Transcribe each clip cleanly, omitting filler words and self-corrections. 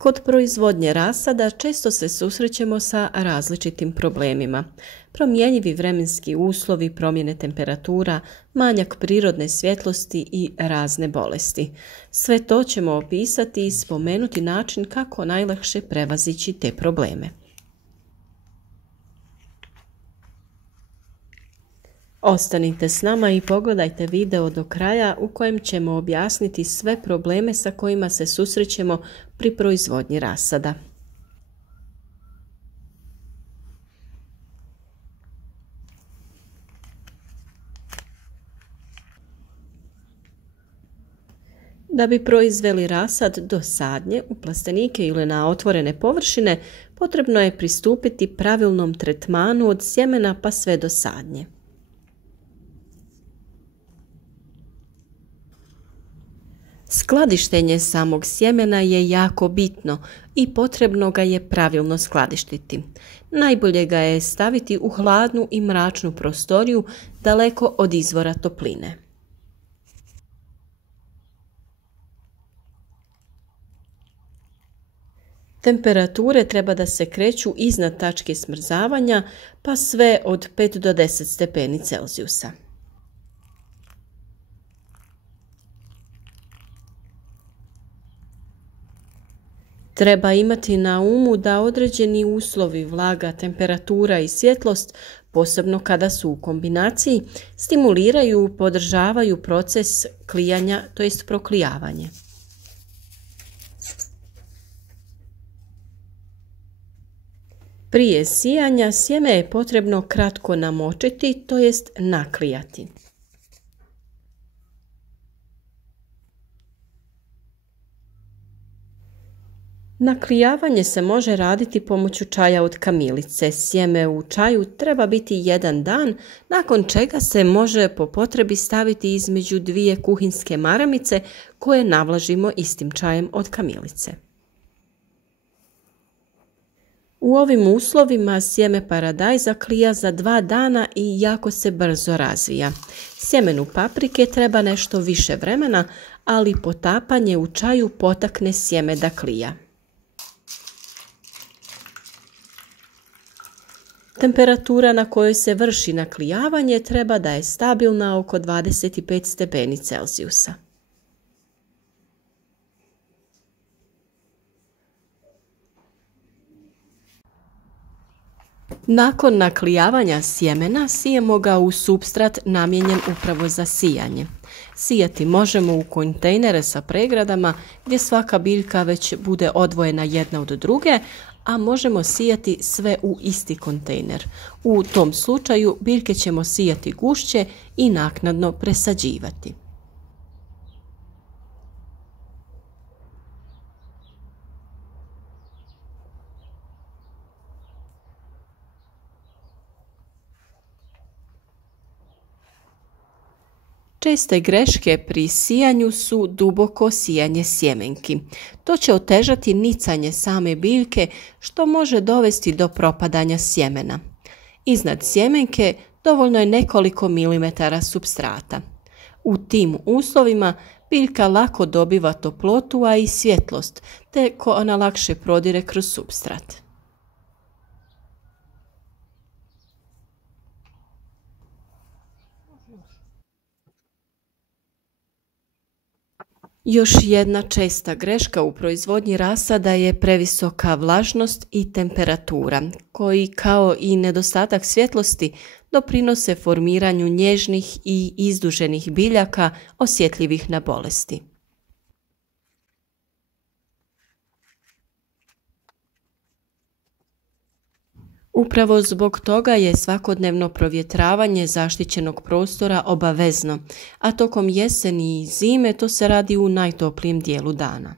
Kod proizvodnje rasada često se susrećemo sa različitim problemima. Promjenjivi vremenski uslovi, promjene temperatura, manjak prirodne svjetlosti i razne bolesti. Sve to ćemo opisati i spomenuti način kako najlakše prevazići te probleme. Ostanite s nama i pogledajte video do kraja u kojem ćemo objasniti sve probleme sa kojima se susrećemo pri proizvodnji rasada. Da bi proizveli rasad do sadnje u plastenike ili na otvorene površine, potrebno je pristupiti pravilnom tretmanu od sjemena pa sve do sadnje. Skladištenje samog sjemena je jako bitno i potrebno ga je pravilno skladištiti. Najbolje ga je staviti u hladnu i mračnu prostoriju daleko od izvora topline. Temperature treba da se kreću iznad tačke smrzavanja pa sve od 5 do 10 stepeni Celzijusa. Treba imati na umu da određeni uslovi, vlaga, temperatura i svjetlost, posebno kada su u kombinaciji, stimuliraju i podržavaju proces klijanja, to jest proklijavanje. Prije sijanja sjeme je potrebno kratko namočiti, to jest naklijati. Naklijavanje se može raditi pomoću čaja od kamilice. Sjeme u čaju treba biti 1 dan, nakon čega se može po potrebi staviti između 2 kuhinske maramice koje navlažimo istim čajem od kamilice. U ovim uslovima sjeme paradajza klija za 2 dana i jako se brzo razvija. Sjemenu paprike treba nešto više vremena, ali potapanje u čaju potakne sjeme da klija. Temperatura na kojoj se vrši naklijavanje treba da je stabilna oko 25 stepeni Celzijusa. Nakon naklijavanja sjemena sijemo ga u supstrat namijenjen upravo za sijanje. Sijati možemo u kontejnere sa pregradama gdje svaka biljka već bude odvojena jedna od druge, a možemo sijati sve u isti kontejner. U tom slučaju biljke ćemo sijati gušće i naknadno presađivati. Česte greške pri sijanju su duboko sijanje sjemenki. To će otežati nicanje same biljke, što može dovesti do propadanja sjemena. Iznad sjemenke dovoljno je nekoliko milimetara supstrata. U tim uslovima biljka lako dobiva toplotu, a i svjetlost, te ona lakše prodire kroz supstrat. Još jedna česta greška u proizvodnji rasada je previsoka vlažnost i temperatura, koji kao i nedostatak svjetlosti doprinose formiranju nježnih i izduženih biljaka osjetljivih na bolesti. Upravo zbog toga je svakodnevno provjetravanje zaštićenog prostora obavezno, a tokom jeseni i zime to se radi u najtoplijem dijelu dana.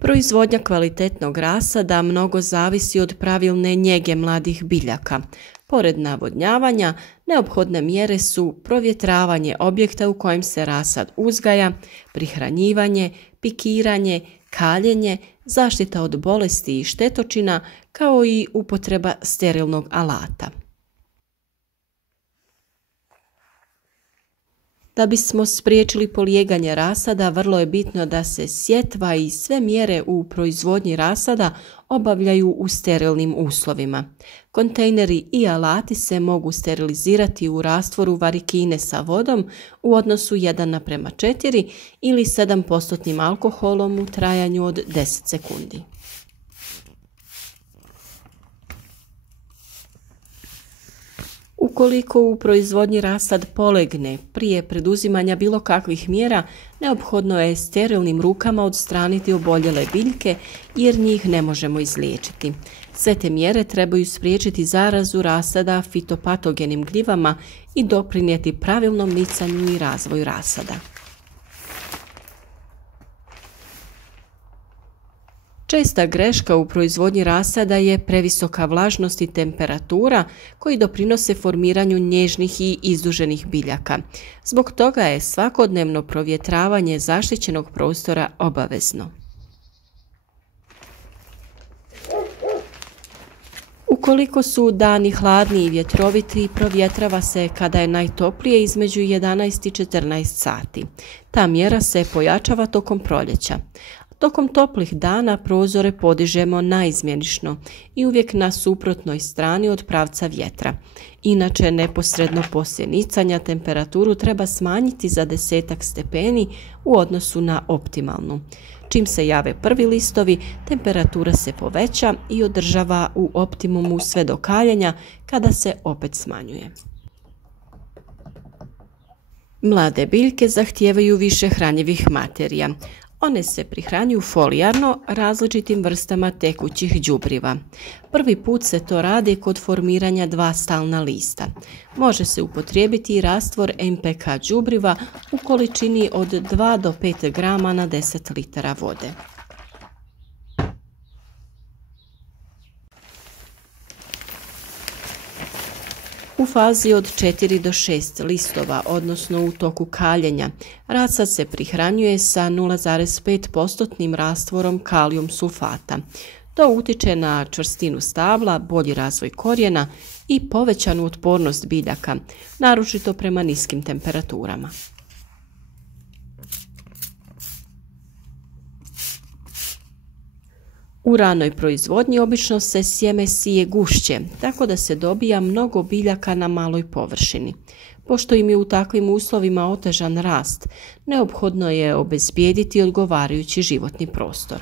Proizvodnja kvalitetnog rasada mnogo zavisi od pravilne njege mladih biljaka. Pored navodnjavanja, neophodne mjere su provjetravanje objekta u kojem se rasad uzgaja, prihranjivanje, pikiranje, kaljenje, zaštita od bolesti i štetočina, kao i upotreba sterilnog alata. Da bismo spriječili polijeganje rasada, vrlo je bitno da se sjetva i sve mjere u proizvodnji rasada obavljaju u sterilnim uslovima. Kontejneri i alati se mogu sterilizirati u rastvoru varikine sa vodom u odnosu 1:4 ili 7% alkoholom u trajanju od 10 sekundi. Ukoliko u proizvodnji rasad polegne prije preduzimanja bilo kakvih mjera, neophodno je sterilnim rukama odstraniti oboljele biljke jer njih ne možemo izliječiti. Sve te mjere trebaju spriječiti zarazu rasada fitopatogenim gljivama i doprinijeti pravilnom nicanju i razvoju rasada. Česta greška u proizvodnji rasada je previsoka vlažnost i temperatura koji doprinose formiranju nježnih i izduženih biljaka. Zbog toga je svakodnevno provjetravanje zaštićenog prostora obavezno. Ukoliko su dani hladni i vjetroviti, provjetrava se kada je najtoplije između 11 i 14 sati. Ta mjera se pojačava tokom proljeća. Tokom toplih dana prozore podižemo naizmjenično i uvijek na suprotnoj strani od pravca vjetra. Inače, neposredno poslije nicanja temperaturu treba smanjiti za 10 stepeni u odnosu na optimalnu. Čim se jave prvi listovi, temperatura se poveća i održava u optimumu sve do kaljenja, kada se opet smanjuje. Mlade biljke zahtijevaju više hranjivih materija. One se prihranjuju folijarno različitim vrstama tekućih đubriva. Prvi put se to radi kod formiranja 2 stalna lista. Može se upotrijebiti i rastvor MPK đubriva u količini od 2 do 5 grama na 10 litara vode. U fazi od 4 do 6 listova, odnosno u toku kaljenja, rasad se prihranjuje sa 0,5% rastvorom kalijum sulfata. To utiče na čvrstinu stabla, bolji razvoj korijena i povećanu otpornost biljaka, naročito prema niskim temperaturama. U ranoj proizvodnji obično se sjeme sije gušće, tako da se dobija mnogo biljaka na maloj površini. Pošto im je u takvim uslovima otežan rast, neophodno je obezbijediti odgovarajući životni prostor.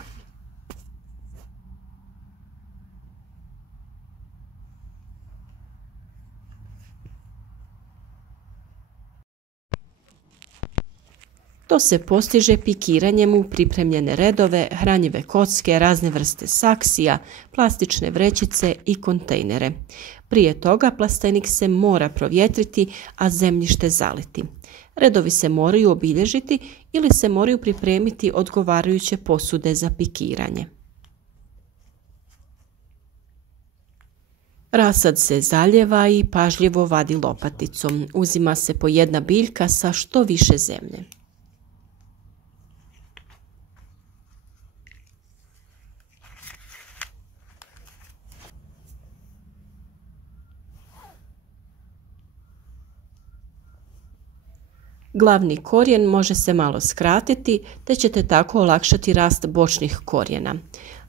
To se postiže pikiranjem u pripremljene redove, hranjive kocke, razne vrste saksija, plastične vrećice i kontejnere. Prije toga plastenik se mora provjetriti, a zemljište zaliti. Redovi se moraju obilježiti ili se moraju pripremiti odgovarajuće posude za pikiranje. Rasad se zalijeva i pažljivo vadi lopaticom. Uzima se po jedna biljka sa što više zemlje. Glavni korijen može se malo skratiti, te ćete tako olakšati rast bočnih korijena.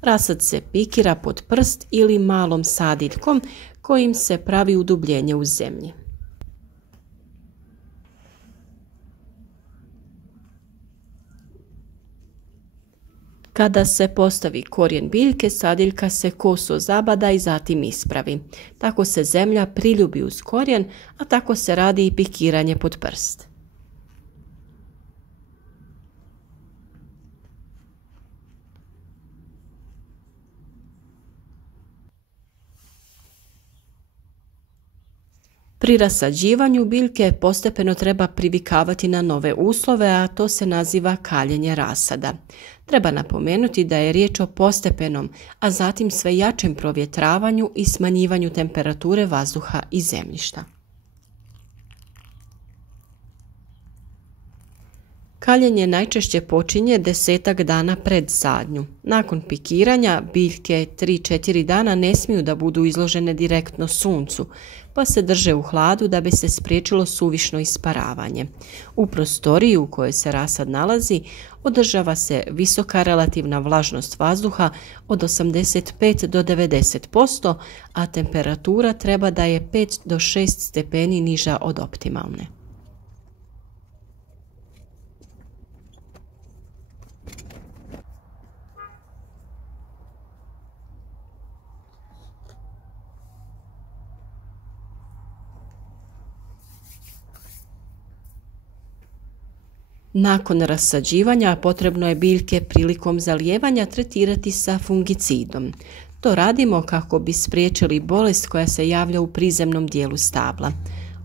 Rasad se pikira pod prst ili malom sadiljkom kojim se pravi udubljenje u zemlji. Kada se postavi korijen biljke, sadiljka se koso zabada i zatim ispravi. Tako se zemlja priljubi uz korijen, a tako se radi i pikiranje pod prst. Pri rasađivanju biljke postepeno treba privikavati na nove uslove, a to se naziva kaljenje rasada. Treba napomenuti da je riječ o postepenom, a zatim sve jačem provjetravanju i smanjivanju temperature vazduha i zemljišta. Kaljenje najčešće počinje 10 dana pred sadnju. Nakon pikiranja biljke 3-4 dana ne smiju da budu izložene direktno suncu, pa se drže u hladu da bi se spriječilo suvišno isparavanje. U prostoriji u kojoj se rasad nalazi održava se visoka relativna vlažnost vazduha od 85 do 90%, a temperatura treba da je 5 do 6 stepeni niža od optimalne. Nakon rasađivanja potrebno je biljke prilikom zalijevanja tretirati sa fungicidom. To radimo kako bi spriječili bolest koja se javlja u prizemnom dijelu stabla.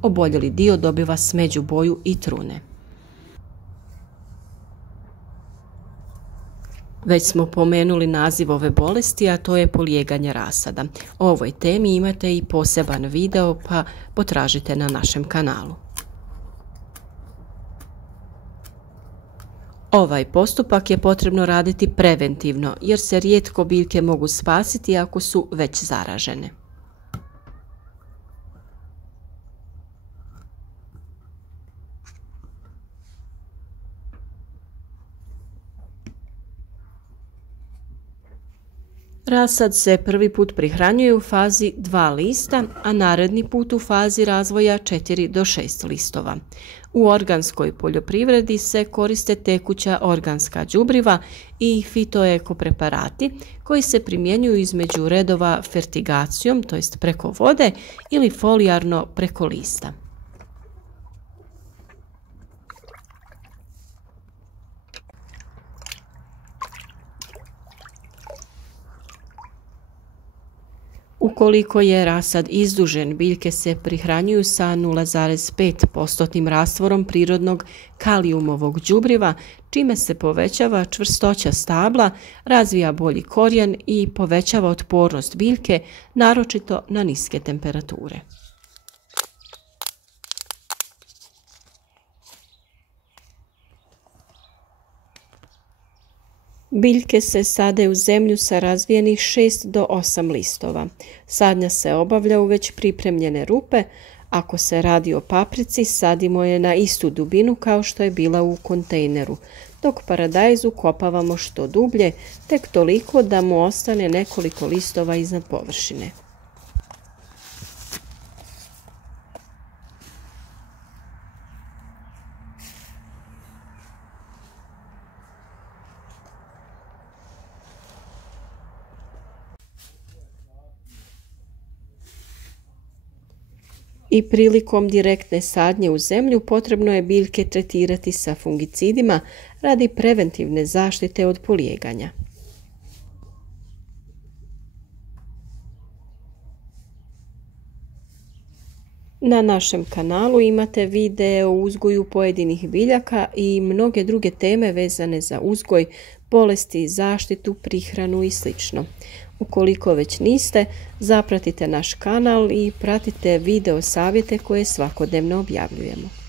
Oboljeli dio dobiva smeđu boju i trune. Već smo pomenuli naziv ove bolesti, a to je polijeganje rasada. O ovoj temi imate i poseban video, pa potražite na našem kanalu. Ovaj postupak je potrebno raditi preventivno jer se rijetko biljke mogu spasiti ako su već zaražene. Rasad se prvi put prihranjuje u fazi 2 lista, a naredni put u fazi razvoja 4 do 6 listova. U organskoj poljoprivredi se koriste tekuća organska đubriva i fitoeko preparati koji se primjenjuju između redova fertigacijom, to jest preko vode, ili folijarno preko lista. Ukoliko je rasad izdužen, biljke se prihranjuju sa 0,5% rastvorom prirodnog kalijumovog đubriva, čime se povećava čvrstoća stabla, razvija bolji korijen i povećava otpornost biljke, naročito na niske temperature. Biljke se sade u zemlju sa razvijenih 6 do 8 listova. Sadnja se obavlja u već pripremljene rupe. Ako se radi o paprici, sadimo je na istu dubinu kao što je bila u kontejneru, dok paradajz ukopavamo što dublje, tek toliko da mu ostane nekoliko listova iznad površine. I prilikom direktne sadnje u zemlju potrebno je biljke tretirati sa fungicidima radi preventivne zaštite od polijeganja. Na našem kanalu imate video o uzgoju pojedinih biljaka i mnoge druge teme vezane za uzgoj, bolesti, zaštitu, prihranu i sl. Ukoliko već niste, zapratite naš kanal i pratite video savjete koje svakodnevno objavljujemo.